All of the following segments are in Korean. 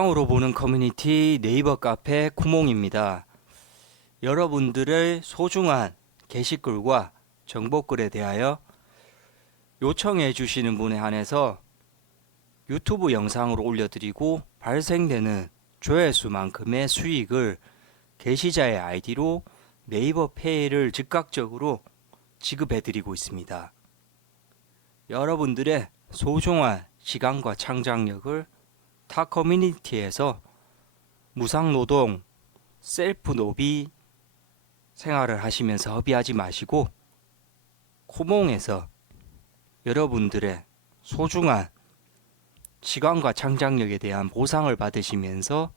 으로 보는 커뮤니티 네이버 카페 쿠몽입니다. 여러분들의 소중한 게시글과 정보글에 대하여 요청해 주시는 분에 한해서 유튜브 영상으로 올려드리고 발생되는 조회수만큼의 수익을 게시자의 아이디로 네이버 페이를 즉각적으로 지급해 드리고 있습니다. 여러분들의 소중한 시간과 창작력을 타 커뮤니티에서 무상노동, 셀프 노비 생활을 하시면서 허비하지 마시고 코몽에서 여러분들의 소중한 시간과 창작력에 대한 보상을 받으시면서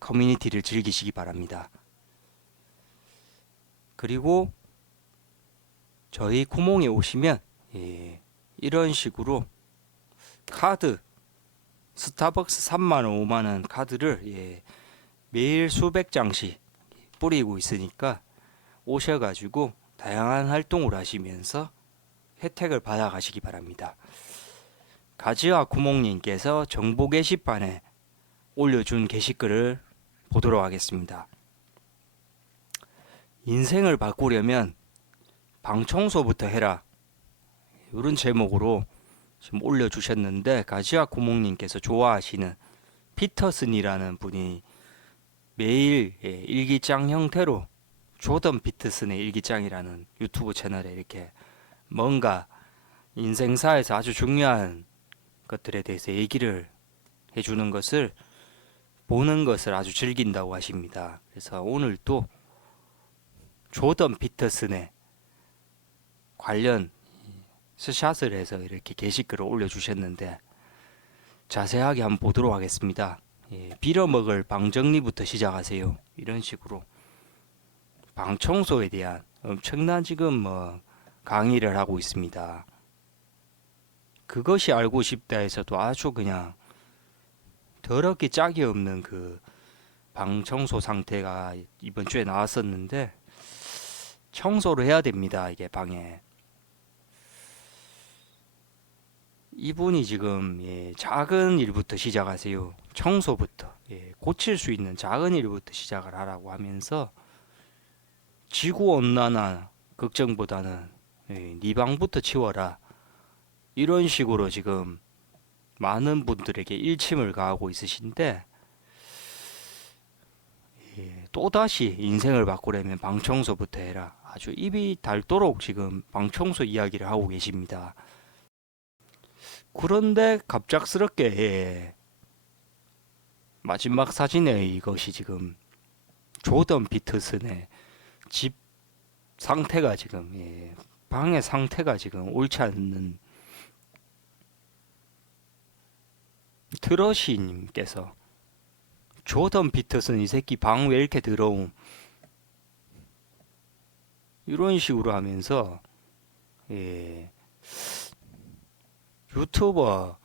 커뮤니티를 즐기시기 바랍니다. 그리고 저희 코몽에 오시면 예, 이런 식으로 카드 스타벅스 3만 원 5만 원 카드를 예, 매일 수백 장씩 뿌리고 있으니까 오셔가지고 다양한 활동을 하시면서 혜택을 받아가시기 바랍니다. 가지와 구몽님께서 정보 게시판에 올려준 게시글을 보도록 하겠습니다. 인생을 바꾸려면 방 청소부터 해라. 이런 제목으로 지금 올려주셨는데 가지아 구몽님께서 좋아하시는 피터슨이라는 분이 매일 예, 일기장 형태로 조던 피터슨의 일기장이라는 유튜브 채널에 이렇게 뭔가 인생사에서 아주 중요한 것들에 대해서 얘기를 해주는 것을 보는 것을 아주 즐긴다고 하십니다. 그래서 오늘 또 조던 피터슨의 관련 스샷을 해서 이렇게 게시글을 올려주셨는데 자세하게 한번 보도록 하겠습니다. 예, 빌어먹을 방 정리부터 시작하세요. 이런 식으로 방 청소에 대한 엄청난 지금 뭐 강의를 하고 있습니다. 그것이 알고 싶다 해서도 아주 그냥 더럽게 짝이 없는 그 방 청소 상태가 이번 주에 나왔었는데 청소를 해야 됩니다. 이게 방에. 이분이 지금 예, 작은 일부터 시작하세요. 청소부터 예, 고칠 수 있는 작은 일부터 시작을 하라고 하면서 지구 온난화 걱정보다는 예, 네 방부터 치워라 이런 식으로 지금 많은 분들에게 일침을 가하고 있으신데 예, 또다시 인생을 바꾸려면 방청소부터 해라 아주 입이 닳도록 지금 방청소 이야기를 하고 계십니다. 그런데 갑작스럽게 예, 마지막 사진에 이것이 지금 조던 피터슨의 집 상태가 지금 예, 방의 상태가 지금 옳지 않는 트러시님께서 조던 피터슨 이 새끼 방 왜 이렇게 더러움? 이런 식으로 하면서 예, 유튜버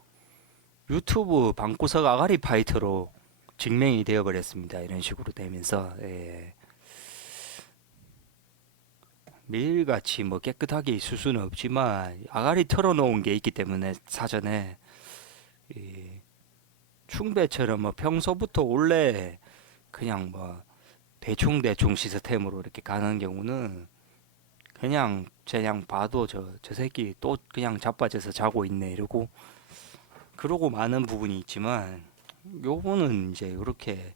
유튜브 방구석 아가리 파이터로 증명이 되어버렸습니다. 이런 식으로 되면서 예. 매일같이 뭐 깨끗하게 있을 수는 없지만 아가리 털어놓은 게 있기 때문에 사전에 예. 충배처럼 뭐 평소부터 원래 그냥 뭐 대충 대충 시스템으로 이렇게 가는 경우는 그냥 그냥 봐도 저 저 새끼 또 그냥 자빠져서 자고 있네 이러고 그러고 많은 부분이 있지만 요거는 이제 이렇게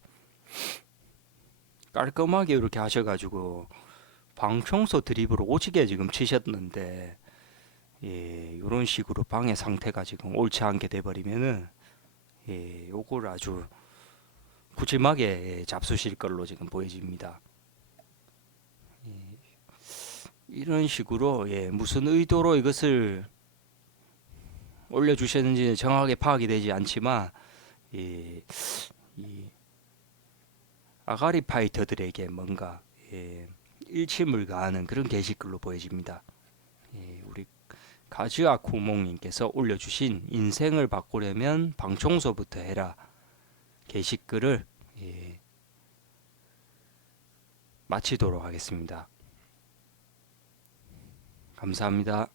깔끔하게 이렇게 하셔가지고 방 청소 드립으로 오지게 지금 치셨는데 예 요런 식으로 방의 상태가 지금 옳지 않게 돼버리면은 예 요걸 아주 푸짐하게 예, 잡수실 걸로 지금 보여집니다. 이런 식으로 예, 무슨 의도로 이것을 올려주셨는지 정확하게 파악이 되지 않지만 예, 이 아가리 파이터들에게 뭔가 예, 일침을 가하는 그런 게시글로 보여집니다. 예, 우리 가즈아 쿠몽님께서 올려주신 인생을 바꾸려면 방청소부터 해라 게시글을 예, 마치도록 하겠습니다. 감사합니다.